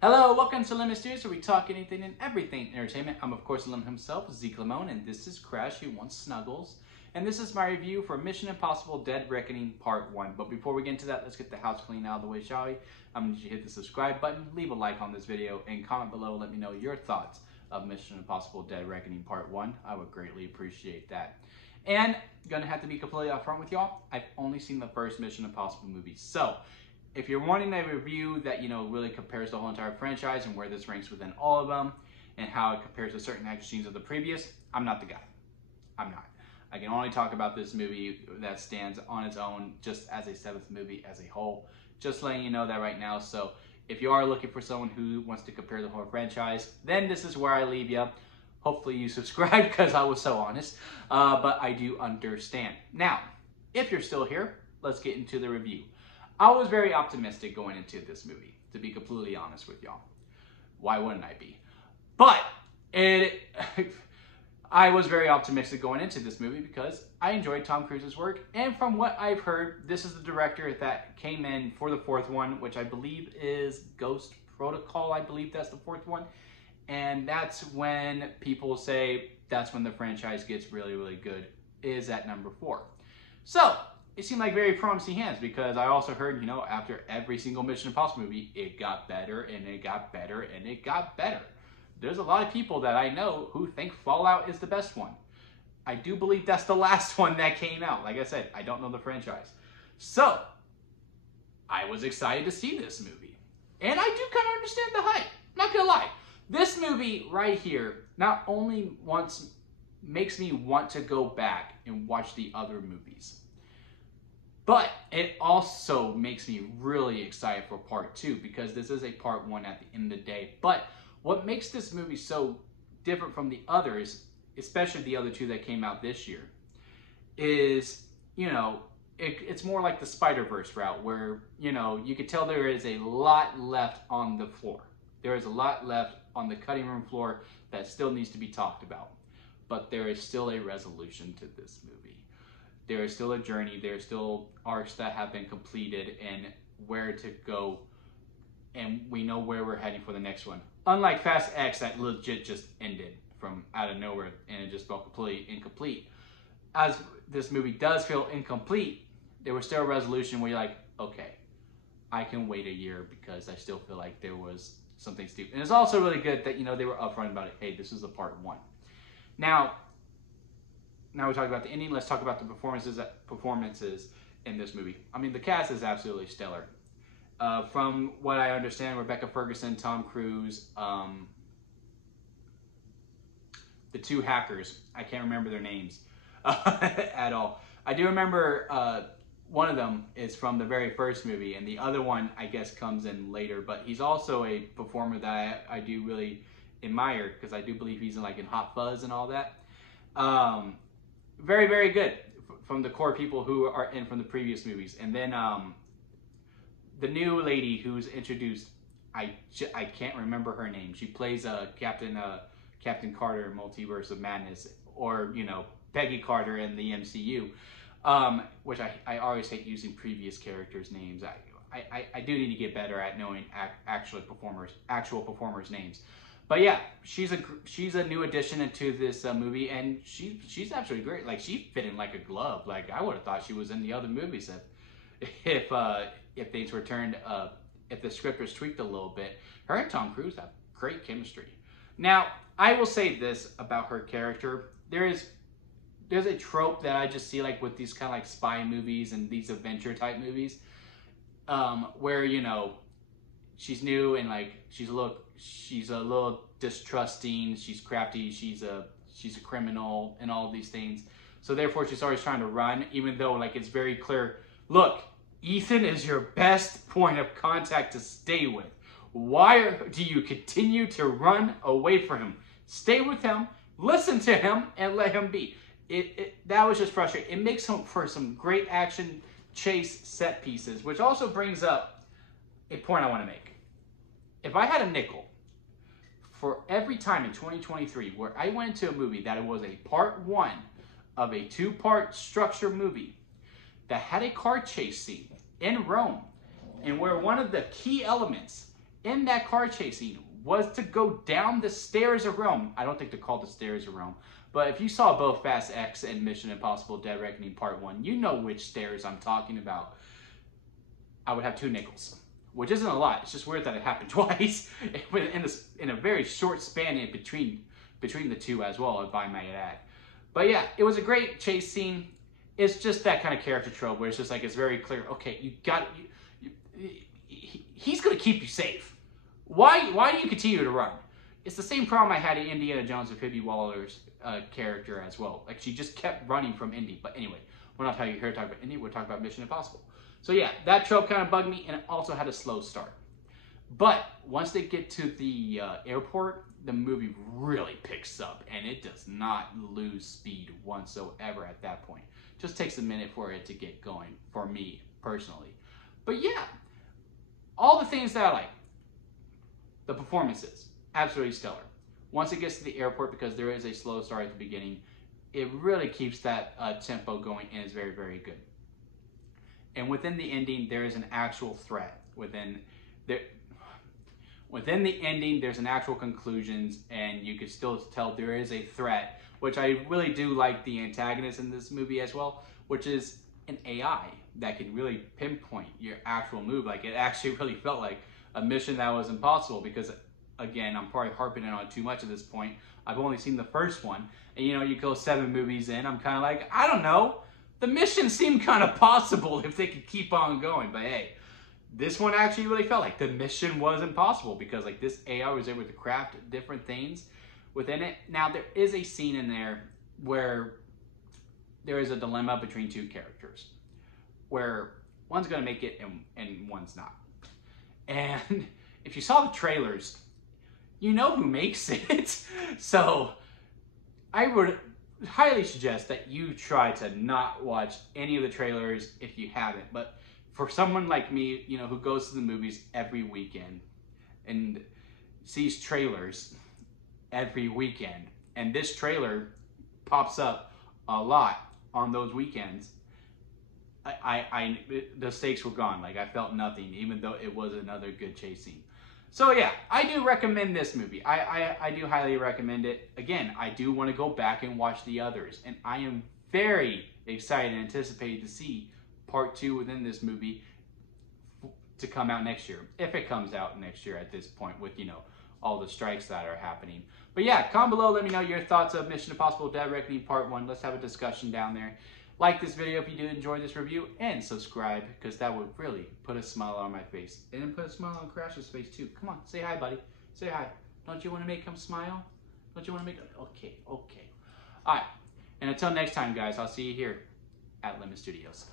Hello, welcome to Lemon Studios, where we talk anything and everything entertainment. I'm of course Lemon himself, Zeke Limon, and this is Crash Who Wants Snuggles. And this is my review for Mission Impossible Dead Reckoning Part 1. But before we get into that, let's get the house clean out of the way, shall we? I'm going to need you to hit the subscribe button, leave a like on this video, and comment below. Let me know your thoughts of Mission Impossible Dead Reckoning Part 1. I would greatly appreciate that. And going to have to be completely upfront with y'all, I've only seen the first Mission Impossible movie. So, if you're wanting a review that, really compares the whole entire franchise and where this ranks within all of them and how it compares to certain action scenes of the previous, I'm not the guy. I'm not. I can only talk about this movie that stands on its own just as a seventh movie as a whole. Just letting you know that right now. So if you are looking for someone who wants to compare the whole franchise, then this is where I leave you. Hopefully you subscribe because I was so honest. But I do understand. Now, if you're still here, let's get into the review. I was very optimistic going into this movie, to be completely honest with y'all. Why wouldn't I be? But I was very optimistic going into this movie because I enjoyed Tom Cruise's work. And from what I've heard, this is the director that came in for the fourth one, which I believe is Ghost Protocol. I believe that's the fourth one. And that's when people say that's when the franchise gets really, really good, is at number 4. So, it seemed like very promising hands because I also heard, after every single Mission Impossible movie, it got better and it got better and it got better. There's a lot of people that I know who think Fallout is the best one. I do believe that's the last one that came out. Like I said, I don't know the franchise. So, I was excited to see this movie. And I do kind of understand the hype. Not gonna lie. This movie right here not only makes me want to go back and watch the other movies, but it also makes me really excited for part 2 because this is a part 1 at the end of the day. But what makes this movie so different from the others, especially the other 2 that came out this year, is, it's more like the Spider-Verse route where, you could tell there is a lot left on the floor. There is a lot left on the cutting room floor that still needs to be talked about. But there is still a resolution to this movie. There is still a journey, there are still arcs that have been completed and where to go, and we know where we're heading for the next one. Unlike Fast X that legit just ended from out of nowhere and it just felt completely incomplete. As this movie does feel incomplete, there was still a resolution where you're like, okay, I can wait a year because I still feel like there was something stupid. And it's also really good that, they were upfront about it. Hey, this is a part 1. Now we're talking about the ending. Let's talk about the performances in this movie. I mean, the cast is absolutely stellar. From what I understand, Rebecca Ferguson, Tom Cruise, the 2 hackers, I can't remember their names at all. I do remember one of them is from the very first movie, and the other one, I guess, comes in later. But he's also a performer that I do really admire because I do believe he's in Hot Fuzz and all that. Very, very good from the core people who are in from the previous movies. And then the new lady who's introduced, I can't remember her name. She plays Captain Carter in Multiverse of Madness, or, Peggy Carter in the MCU, which I always hate using previous characters' names. I do need to get better at knowing actual performers' names. But yeah, she's a new addition into this movie, and she's absolutely great. She fit in like a glove. I would have thought she was in the other movies if things were turned, if the script was tweaked a little bit. Her and Tom Cruise have great chemistry. Now, I will say this about her character: there's a trope that I just see with these kind of spy movies and these adventure type movies, where she's new and she's a little distrusting, she's crafty, she's a criminal and all of these things. So therefore she's always trying to run, even though it's very clear, look, Ethan is your best point of contact to stay with. Why do you continue to run away from him? Stay with him, listen to him, and let him be. That was just frustrating. It makes for some great action chase set pieces, which also brings up a point I want to make. If I had a nickel for every time in 2023 where I went to a movie that it was a part 1 of a 2-part structure movie that had a car chase scene in Rome, and where one of the key elements in that car chase scene was to go down the stairs of Rome. I don't think they're called the stairs of Rome, but if you saw both Fast X and Mission Impossible Dead Reckoning Part 1, you know which stairs I'm talking about. I would have 2 nickels, which isn't a lot. It's just weird that it happened twice in a very short span in between the two as well, if I might add. But yeah, it was a great chase scene. It's just that kind of character trope where it's just like, it's very clear, okay, he's going to keep you safe. Why do you continue to run? It's the same problem I had in Indiana Jones with Phoebe Waller's character as well. Like, she just kept running from Indy. But anyway, we're not here to talk about Indy, we're talking about Mission Impossible. So yeah, that trope kind of bugged me, and it also had a slow start. But once they get to the airport, the movie really picks up, and it does not lose speed whatsoever at that point. Just takes a minute for it to get going, for me personally. But yeah, all the things that I like. The performances, absolutely stellar. Once it gets to the airport, because there is a slow start at the beginning, it really keeps that tempo going, and is very, very good. And within the ending, there is an actual threat. Within the ending, there's an actual conclusions, and you can still tell there is a threat, which I really do like the antagonist in this movie as well, which is an AI that can really pinpoint your actual move. Like, it actually really felt like a mission that was impossible, because again, I'm probably harping it on too much at this point. I've only seen the first one, and you know, you go 7 movies in, I'm kind of like, I don't know. The mission seemed kind of possible if they could keep on going, but hey, this one actually really felt like the mission was impossible, because like this AI was able to craft different things within it. Now, there is a scene in there where there is a dilemma between 2 characters, where one's gonna make it and one's not. And if you saw the trailers, you know who makes it. So I would highly suggest that you try to not watch any of the trailers if you haven't. But for someone like me, you know, who goes to the movies every weekend and sees trailers every weekend, and this trailer pops up a lot on those weekends, the stakes were gone. Like, I felt nothing, even though it was another good chase scene. So yeah, I do recommend this movie. I do highly recommend it. Again, I do want to go back and watch the others, and I am very excited and anticipated to see part 2 within this movie to come out next year, if it comes out next year at this point, with, you know, all the strikes that are happening. But yeah, comment below, let me know your thoughts of Mission Impossible Dead Reckoning Part 1. Let's have a discussion down there. Like this video if you do enjoy this review, and subscribe, because that would really put a smile on my face. And then put a smile on Crash's face too. Come on, say hi, buddy. Say hi. Don't you want to make him smile? Don't you want to make him? Okay, okay. All right. And until next time, guys, I'll see you here at Lemon Studios.